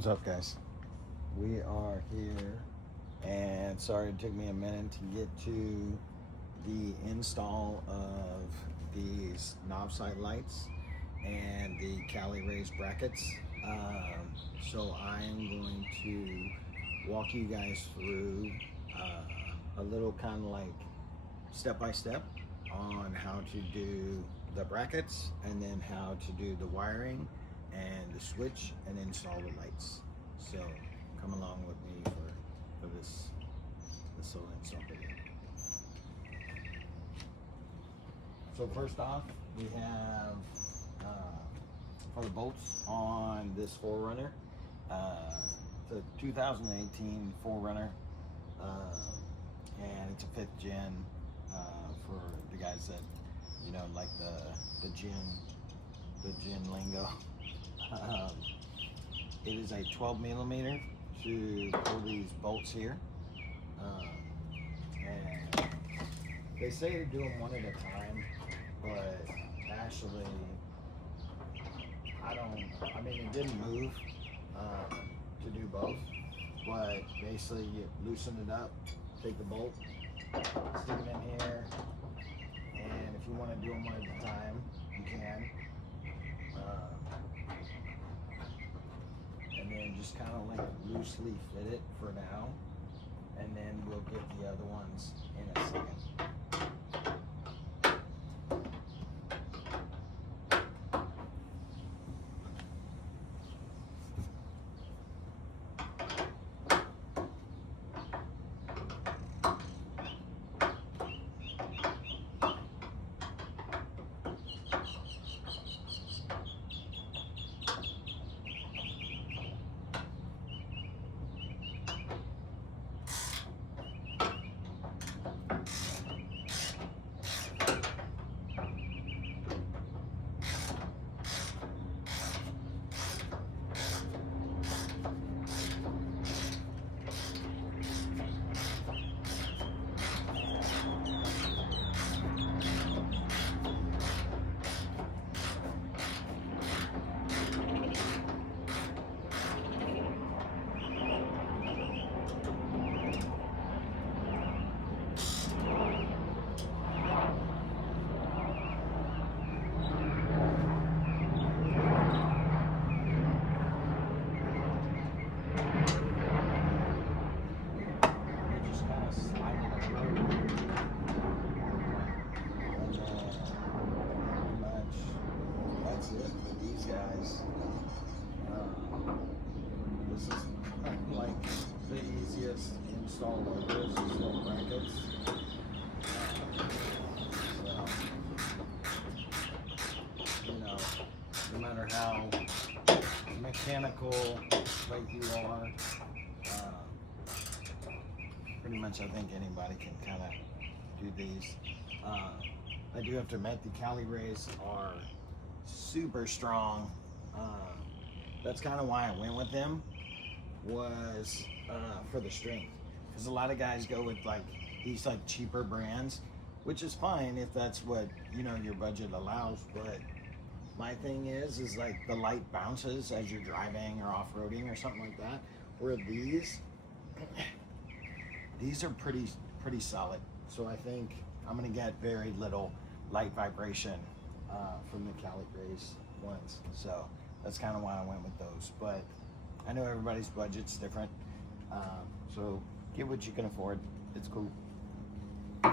What's up, guys? We are here, and sorry it took me a minute to get to the install of these Novsight lights and the Cali raised brackets. So I am going to walk you guys through a little kind of like step-by-step on how to do the brackets, and then how to do the wiring and the switch and install the lights. So come along with me for this little install video. So first off, we have for the bolts on this 4Runner. It's a 2018 4Runner, and it's a 5th gen for the guys that like the gin lingo. It is a 12 millimeter to pull these bolts here, and they say to do them one at a time, but actually I mean it didn't move to do both, but basically you loosen it up, take the bolt, stick it in here, and if you want to do them one at a time, you can. And then just kind of like loosely fit it for now, and then we'll get the other ones in a second. This is like the easiest install of those little brackets. No matter how mechanical like you are, pretty much I think anybody can kind of do these. I do have to admit the Cali rays are super strong. That's kind of why I went with them, was for the strength, because a lot of guys go with like these like cheaper brands, which is fine if that's what your budget allows, but my thing is like the light bounces as you're driving or off-roading or something like that, where these are pretty solid. So I think I'm gonna get very little light vibration from the Cali rays ones. So that's kind of why I went with those, but I know everybody's budget's different, so get what you can afford. It's cool. So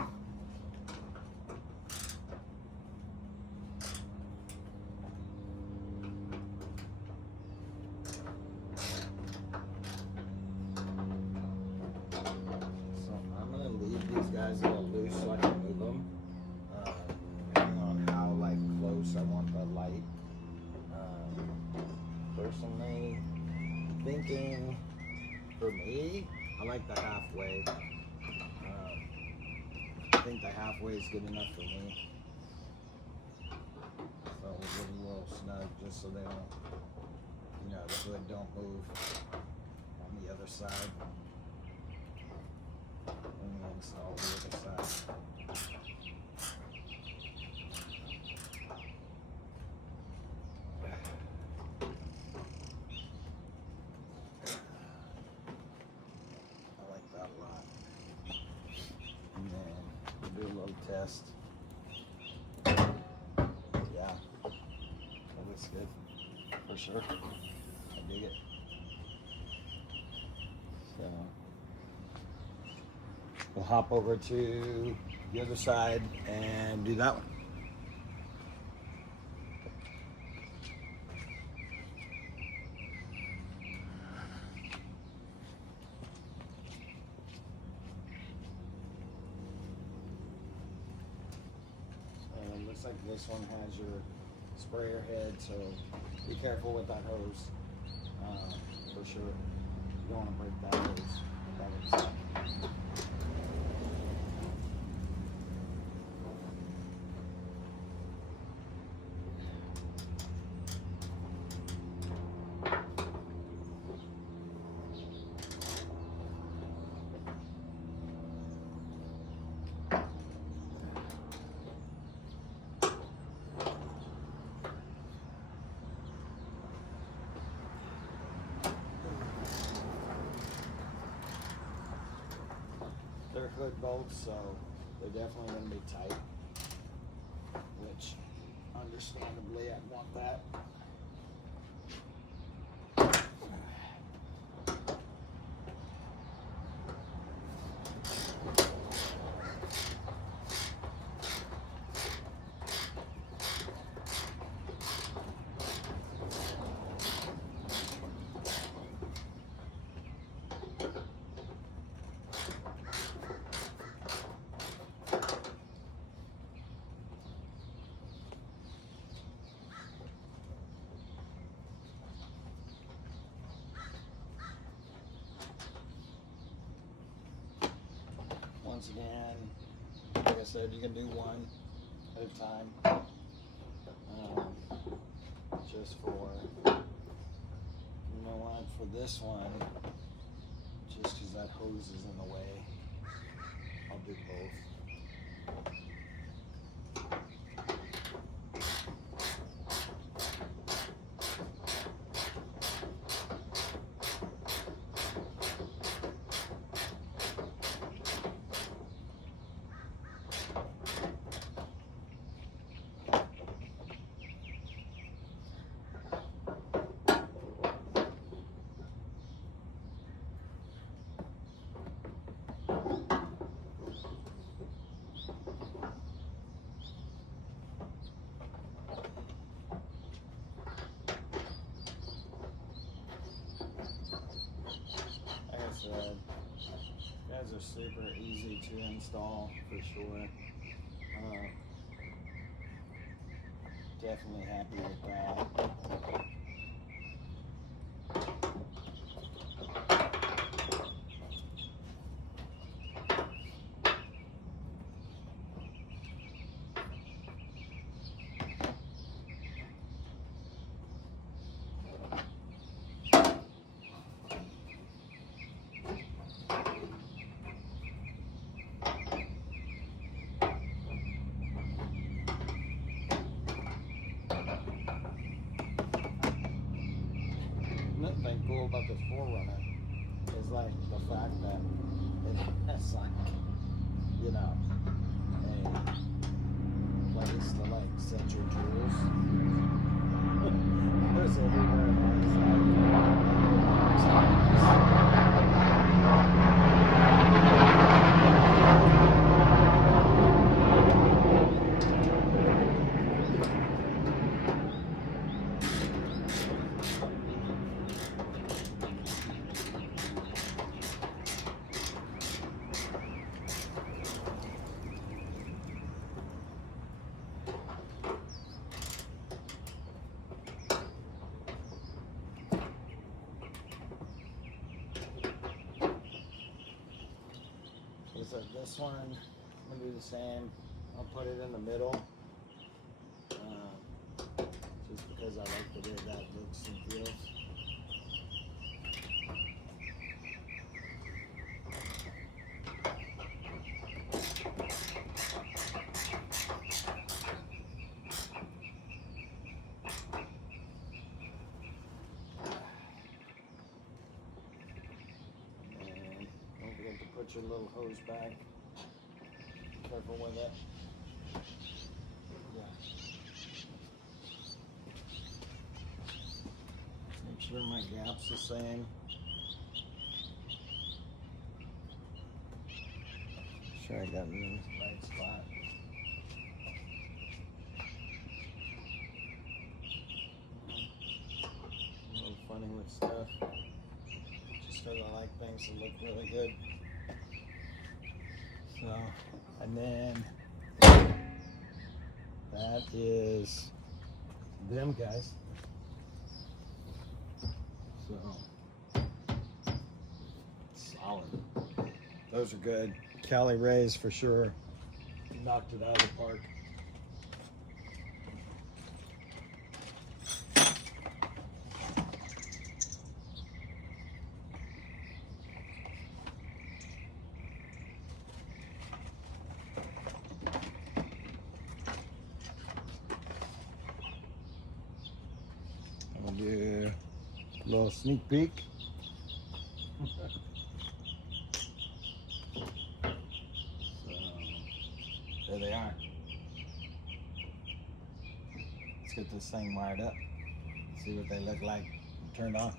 I'm gonna leave these guys a little loose so I can move them, depending on how like close I want the light. Personally, thinking for me, I like the halfway. I think the halfway is good enough for me. So we'll get a little snug just so they don't, the hood don't move on the other side. And then install the other side. for sure. I dig it. So we'll hop over to the other side and do that one. Looks like this one has your sprayer head, so be careful with that hose for sure. You don't want to break that hose. That would suck. They're hood bolts, so they're definitely going to be tight, which understandably I'd want that. Once again, like I said, you can do one at a time. Just for, you know what, for this one, just because that hose is in the way, I'll do both. Guys are super easy to install for sure. Definitely happy with that. Another thing cool about this 4Runner is like the fact that it has like, you know, a place to like set your tools. There's everywhere on the side. So this one, I'm going to do the same. I'll put it in the middle, just because I like the way that looks and feels. Put your little hose back. Be careful with it. Yeah. sure my gap's the same. Sure I got it in the right spot. A little funny with stuff. Just because I like things to look really good. So, and then that is them guys. So, solid. Those are good. Cali Rays for sure. Knocked it out of the park. I'll do a little sneak peek. There they are. Let's get this thing wired up. See what they look like turned on.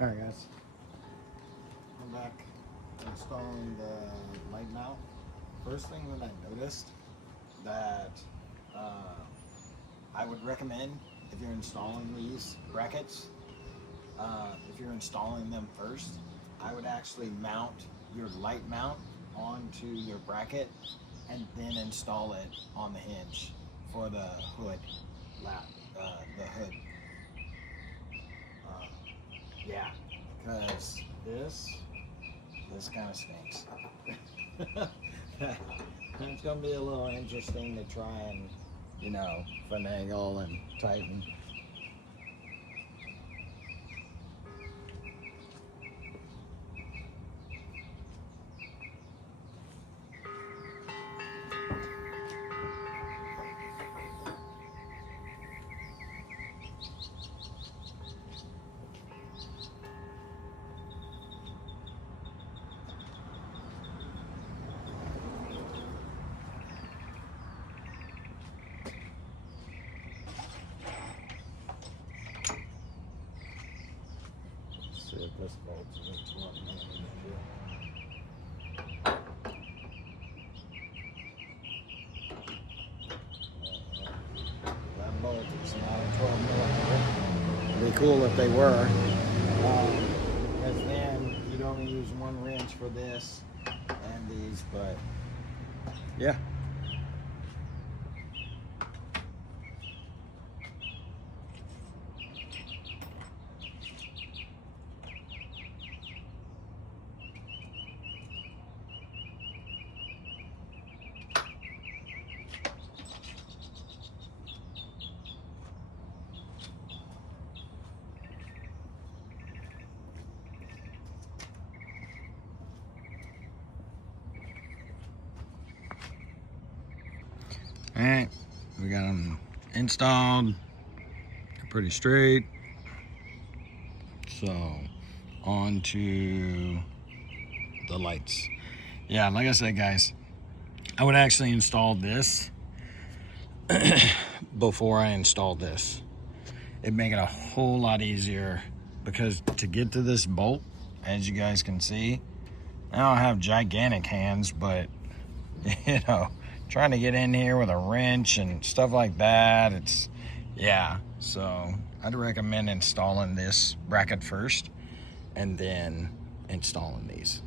All right, guys. I'm back installing the light mount. First thing that I noticed that I would recommend if you're installing these brackets, if you're installing them first, I would actually mount your light mount onto your bracket and then install it on the hinge for the hood, the hood. Yeah, because this kind of stinks. It's gonna be a little interesting to try and, you know, finagle and tighten. See if this bolts is what I need to do. That bolt is not a 12 millimeter. It'd be cool if they were, because then you'd only use one wrench for this and these, but yeah. All right, we got them installed. They're pretty straight. So, on to the lights. Yeah, like I said, guys, I would actually install this before I installed this. It'd make it a whole lot easier, because to get to this bolt, as you guys can see, I don't have gigantic hands, but you know, trying to get in here with a wrench and stuff like that, it's, yeah. So I'd recommend installing this bracket first and then installing these.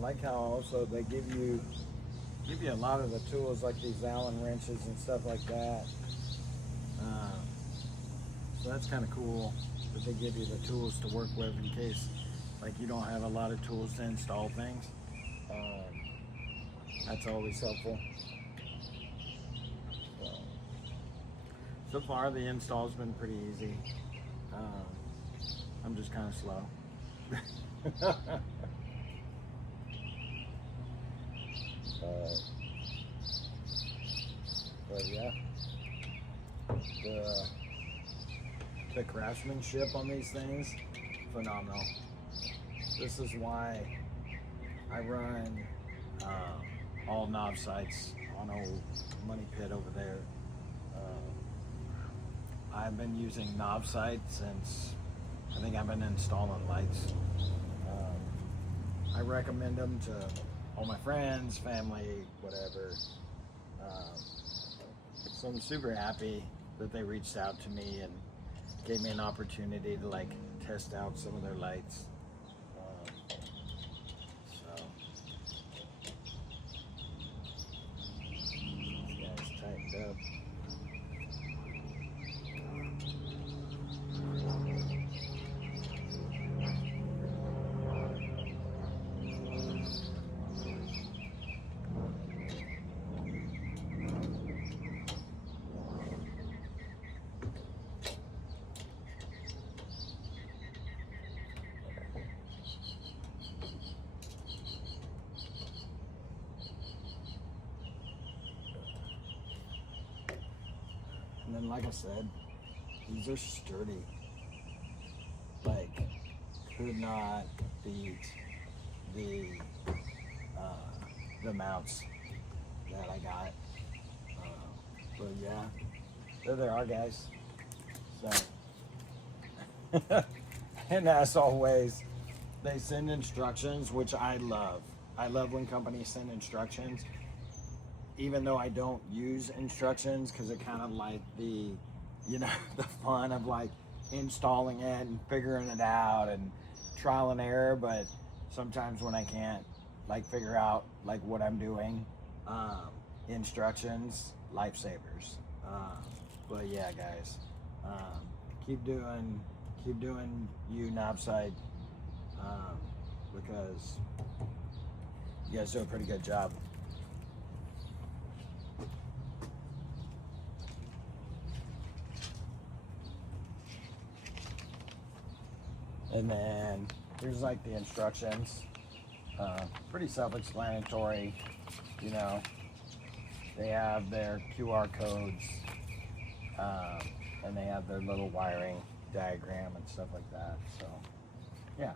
I like how also they give you a lot of the tools, like these Allen wrenches and stuff like that. So that's kind of cool that they give you the tools to work with in case like you don't have a lot of tools to install things. That's always helpful. So far the install's been pretty easy. I'm just kind of slow. But yeah, the craftsmanship on these things, phenomenal. This is why I run all Novsights on old Money Pit over there. I've been using Novsight since I think I've been installing lights. I recommend them to all my friends, family, whatever. So I'm super happy that they reached out to me and gave me an opportunity to like test out some of their lights. So these guys tightened up. And then, like I said, these are sturdy. Like, could not beat the mounts that I got. But yeah, there they are, guys. So, and as always, they send instructions, which I love. I love when companies send instructions. Even though I don't use instructions, because it kind of like the, you know, the fun of like installing it and figuring it out and trial and error. But sometimes when I can't like figure out like what I'm doing, instructions, lifesavers. But yeah, guys, keep doing you Novsight, because you guys do a pretty good job. And then here's like the instructions, pretty self-explanatory, you know. They have their QR codes, and they have their little wiring diagram and stuff like that, so yeah.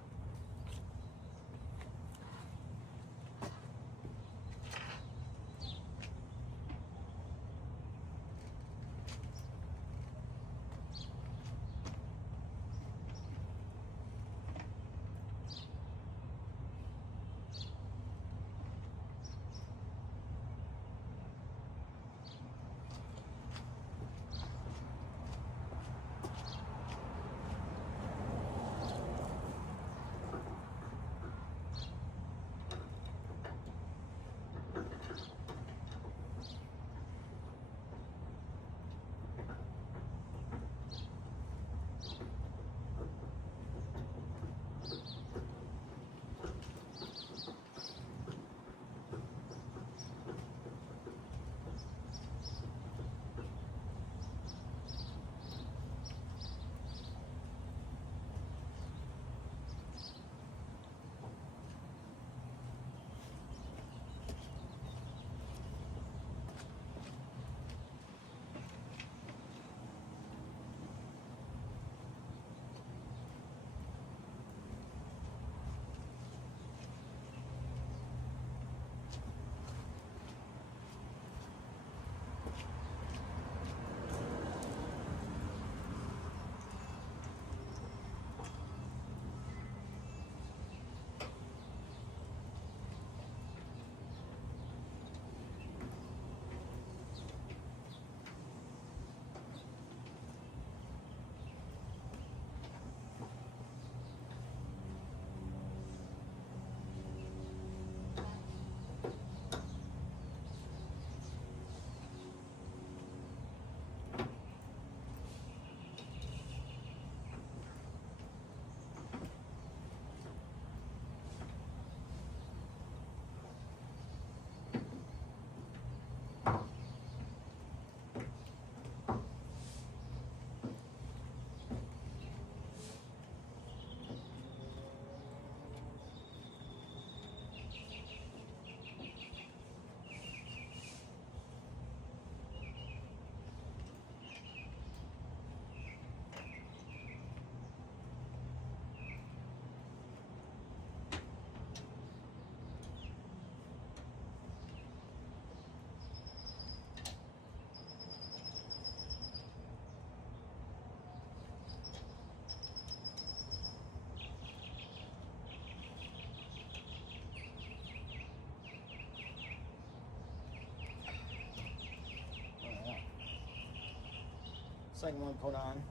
Second one put on.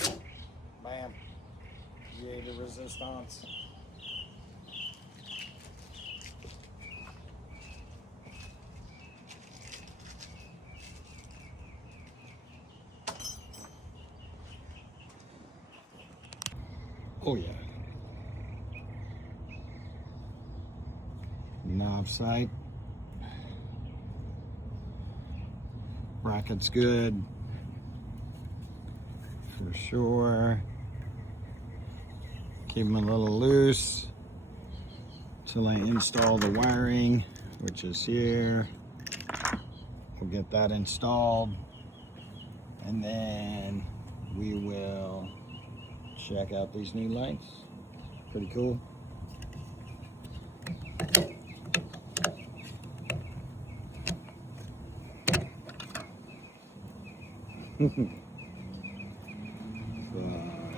And bam. Yay, the resistance. Oh yeah. Novsight. Bracket's good. For sure. Keep them a little loose till I install the wiring, which is here. We'll get that installed. And then we will check out these new lights. Pretty cool. So,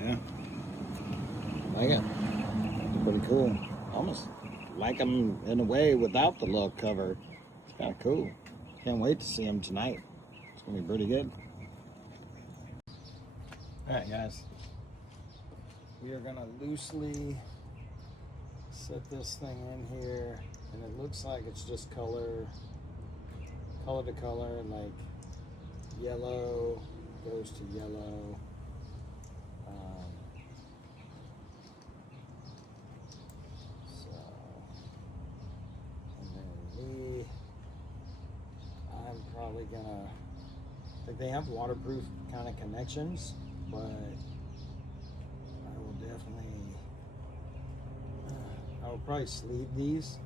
yeah, like it. It's pretty cool. Almost like them in a way without the lug cover. It's kind of cool. Can't wait to see them tonight. It's gonna be pretty good. All right, guys. We are gonna loosely set this thing in here, and it looks like it's just color to color, like yellow goes to yellow. And then I'm probably gonna, like, they have waterproof kind of connections, but I will definitely, I will probably sleeve these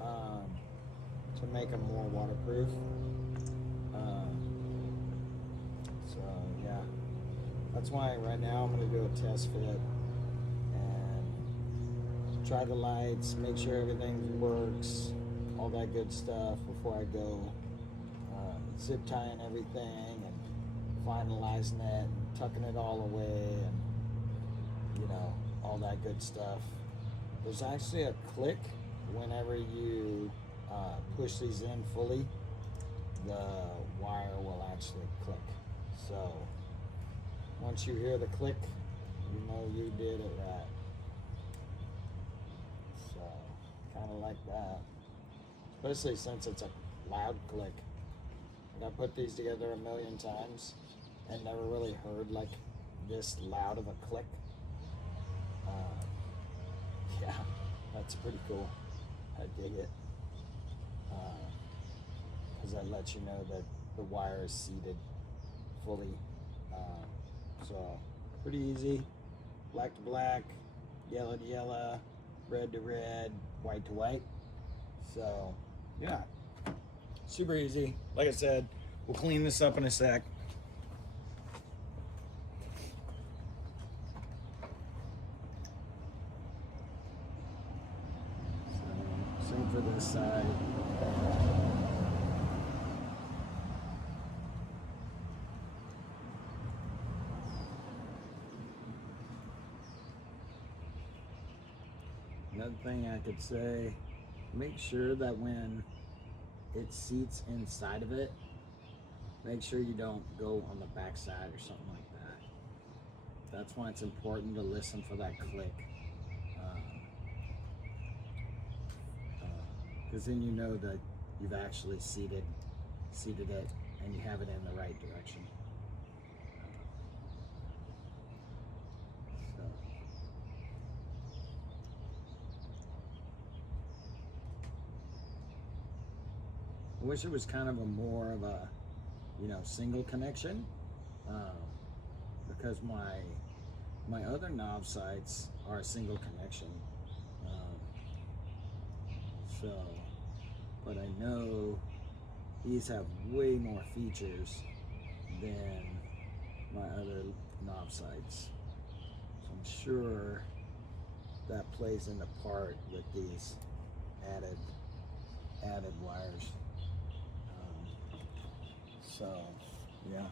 to make them more waterproof. So yeah, that's why right now I'm gonna do a test fit and try the lights, make sure everything works, all that good stuff before I go zip tying everything and finalizing it and tucking it all away and, you know, all that good stuff. There's actually a click whenever you push these in fully. The wire will actually click. So once you hear the click, you know you did it right. So kind of like that, especially since it's a loud click. Like, I put these together a million times and never really heard like this loud of a click. Yeah, that's pretty cool. I dig it. Because that lets you know that the wire is seated fully. So pretty easy. Black to black, yellow to yellow, red to red, white to white. So yeah, super easy. Like I said, we'll clean this up in a sec. So same for this side. Another thing I could say, make sure that when it seats inside of it, make sure you don't go on the back side or something like that. That's why it's important to listen for that click. Because then you know that you've actually seated it and you have it in the right direction. I wish it was kind of a more of a, you know, single connection, because my other Novsights are a single connection. But I know these have way more features than my other Novsights. So I'm sure that plays into part with these added wires. So yeah.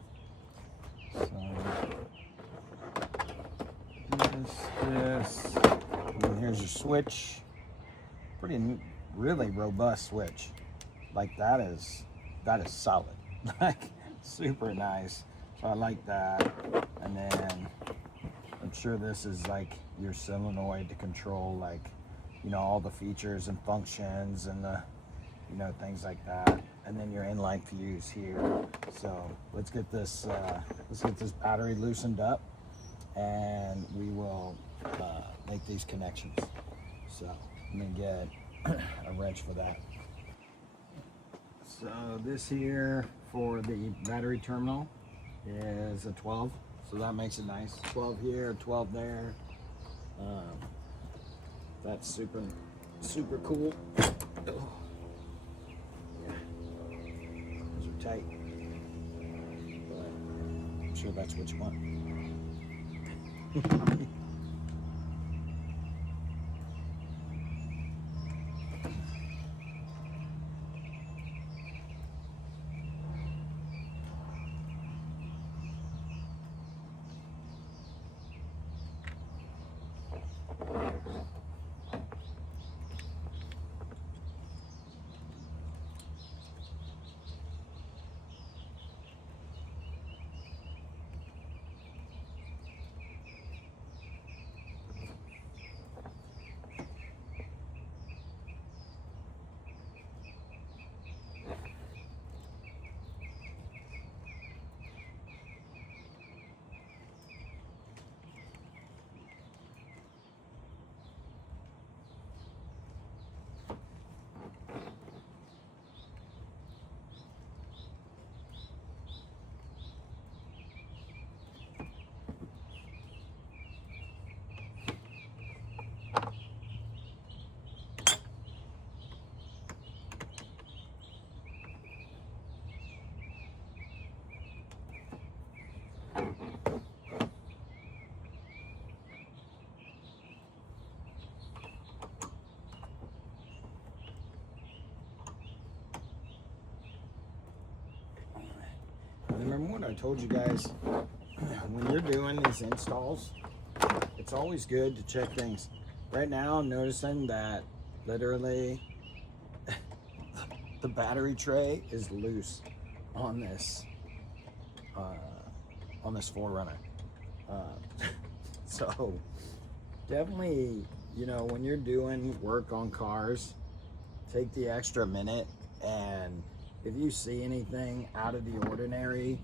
So this, and here's your switch. Pretty really robust switch. Like that is solid. like super nice. So I like that. And then I'm sure this is like your solenoid to control, like, you know, all the features and functions and the, you know, things like that. And then your inline fuse here. So let's get this battery loosened up, and we will make these connections. So I'm gonna get a wrench for that. So this here for the battery terminal is a 12, so that makes it nice. 12 here, 12 there. That's super cool. Oh. Yeah, those are tight, but I'm sure that's what you want. Remember what I told you guys, when you're doing these installs, it's always good to check things. Right now I'm noticing that literally the battery tray is loose on this 4Runner. So definitely, you know, when you're doing work on cars, take the extra minute, and if you see anything out of the ordinary,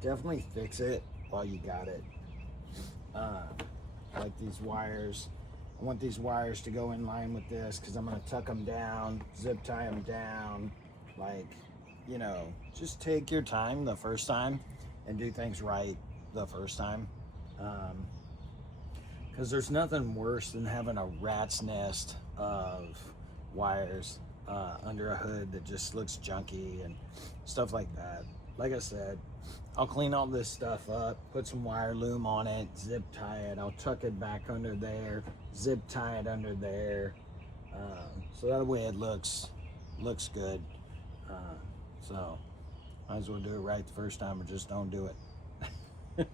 definitely fix it while you got it. Like these wires, I want these wires to go in line with this because I'm going to tuck them down, zip tie them down. Like, you know, just take your time the first time and do things right the first time. Because there's nothing worse than having a rat's nest of wires under a hood that just looks junky and stuff like that. Like I said, I'll clean all this stuff up, put some wire loom on it, zip tie it, I'll tuck it back under there, zip tie it under there, so that way it looks good. So might as well do it right the first time, or just don't do it.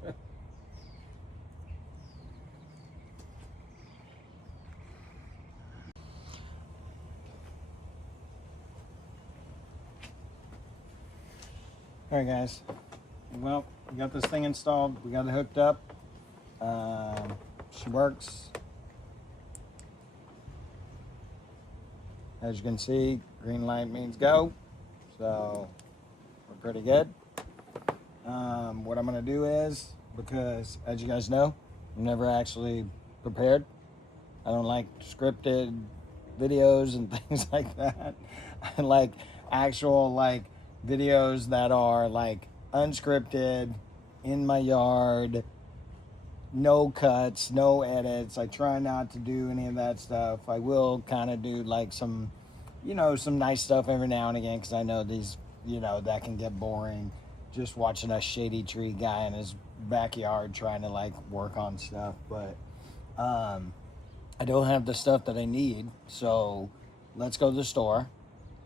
All right, guys. Well, we got this thing installed. We got it hooked up. She works. As you can see, green light means go. So we're pretty good. What I'm going to do is, because as you guys know, I'm never actually prepared. I don't like scripted videos and things like that. I like actual videos that are like unscripted, in my yard, no cuts, no edits. I try not to do any of that stuff. I will kind of do like some, you know, some nice stuff every now and again, because I know these, you know, that can get boring, just watching a shady tree guy in his backyard trying to like work on stuff. But I don't have the stuff that I need, so let's go to the store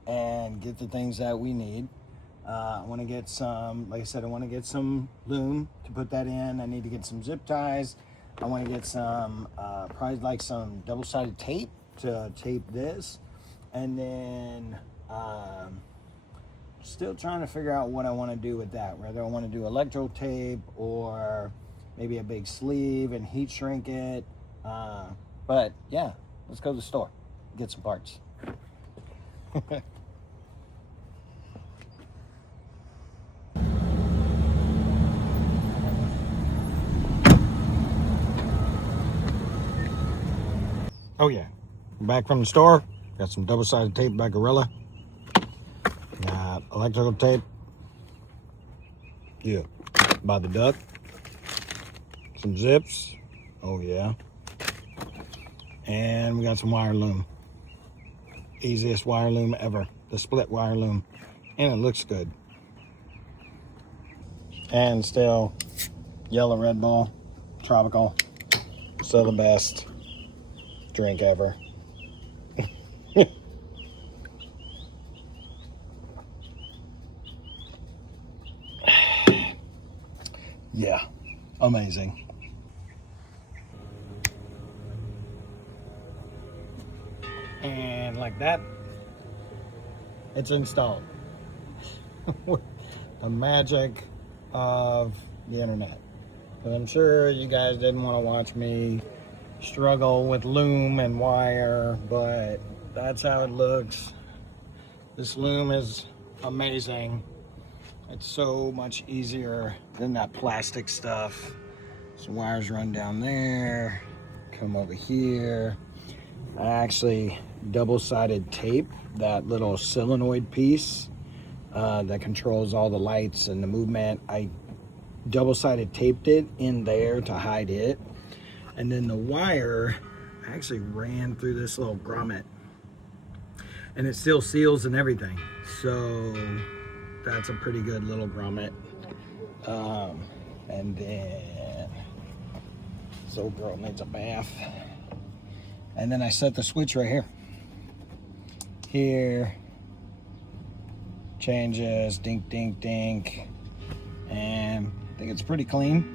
and get the things that we need. I want to get some, like I said, I want to get some loom to put that in. I need to get some zip ties. I want to get some, probably like some double-sided tape to tape this. And then Still trying to figure out what I want to do with that. Whether I want to do electro tape or maybe a big sleeve and heat shrink it. But yeah, let's go to the store, get some parts. Oh yeah, back from the store. Got some double-sided tape by Gorilla. Got electrical tape. Yeah, by the duck. Some zips. Oh yeah. And we got some wire loom. Easiest wire loom ever. The split wire loom. And it looks good. And still, yellow Red Bull, tropical. Still the best drink ever. Yeah, amazing. And like that, it's installed. The magic of the internet. But I'm sure you guys didn't want to watch me struggle with loom and wire, but that's how it looks. This loom is amazing. It's so much easier than that plastic stuff. Some wires run down there, come over here. I actually double-sided tape that little solenoid piece that controls all the lights and the movement. I double-sided taped it in there to hide it. And then the wire actually ran through this little grommet. And it still seals and everything. So that's a pretty good little grommet. And then this old girl needs a bath. And then I set the switch right here. Here. Changes, dink, dink, dink. And I think it's pretty clean.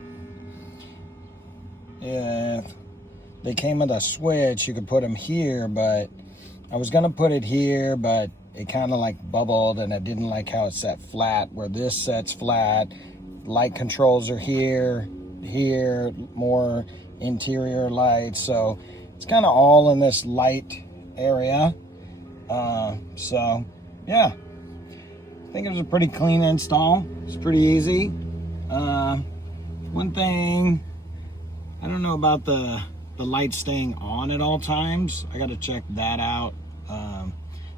Yeah, they came with a switch. You could put them here, but I was gonna put it here, but it kind of like bubbled and I didn't like how it set flat, where this sets flat. Light controls are here, more interior lights. So it's kind of all in this light area. So yeah, I think it was a pretty clean install. It's pretty easy. One thing, I don't know about the light staying on at all times. I got to check that out. I'm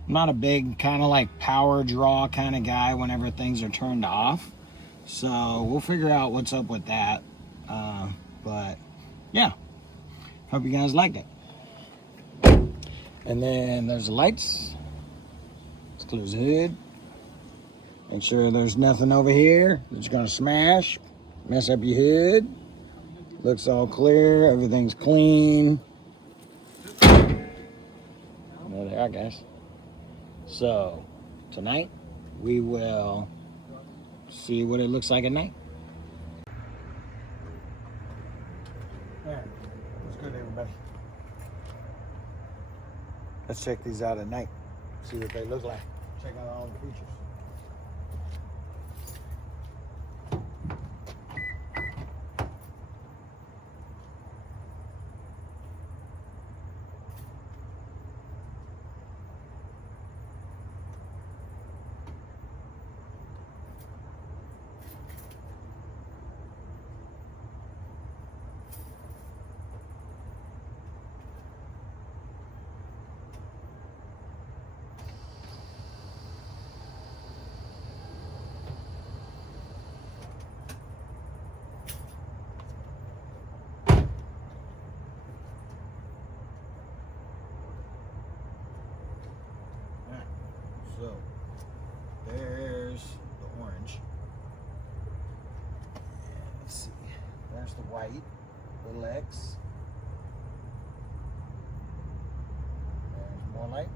not a big kind of like power draw kind of guy whenever things are turned off. So we'll figure out what's up with that. But yeah, hope you guys liked it. And then there's the lights. Let's close the hood. Make sure there's nothing over here that's gonna smash, mess up your hood. Looks all clear, everything's clean. There they are, guys. So, tonight, we will see what it looks like at night. Alright, what's good, everybody? Let's check these out at night, see what they look like. Check out all the features. So, there's the orange. And let's see. There's the white, little X. There's more light.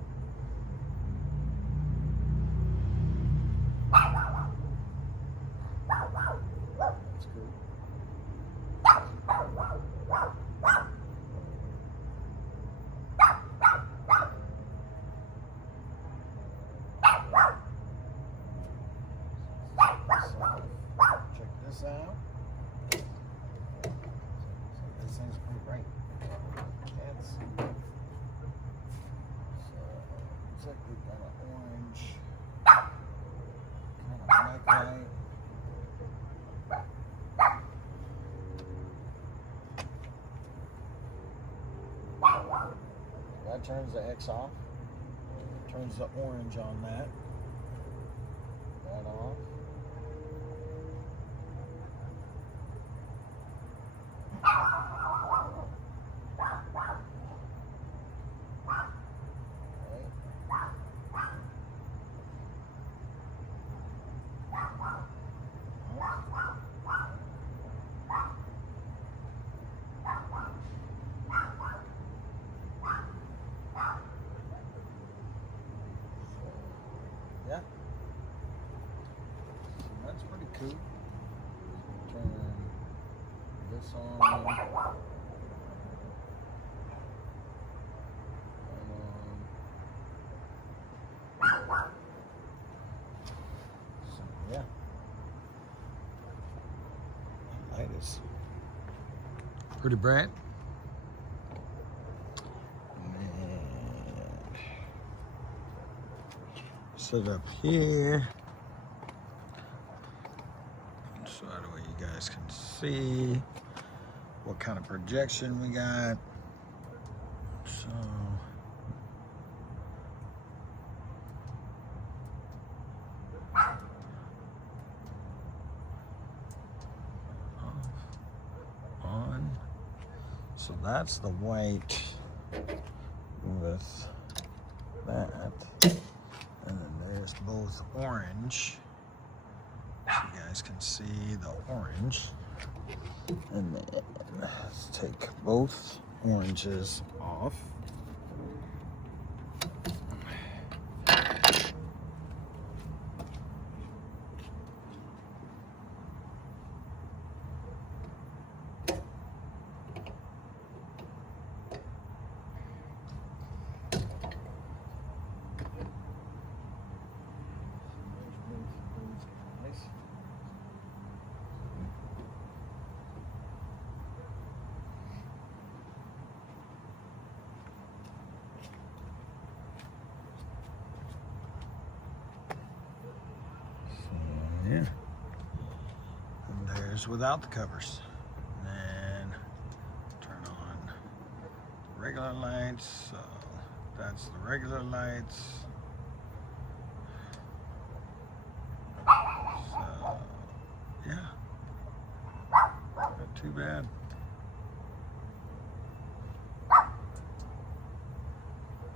That's cool. this out. This thing's pretty bright. Can't see. So, looks like we've got an orange kind of backlight. That turns the X off. Turns the orange on that. That off. Yeah. So that's pretty cool. Turn this on. So yeah. The light is pretty bright. Set up here so that way you guys can see what kind of projection we got. So off, on. So that's the white with that. And then there's both orange, so you guys can see the orange. And then let's take both oranges off. Yeah. And there's without the covers. And then turn on regular lights. So that's the regular lights. So yeah. Not too bad.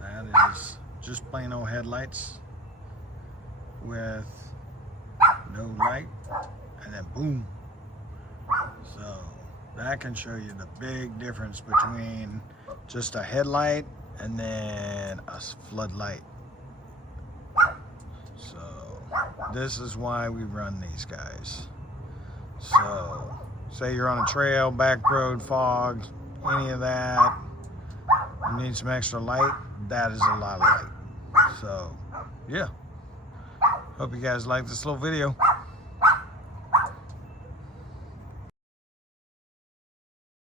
That is just plain old headlights with no light, and then boom. So that can show you the big difference between just a headlight and then a floodlight. So this is why we run these guys. So say you're on a trail, back road, fog, any of that, you need some extra light, that is a lot of light. So yeah. Hope you guys like this little video.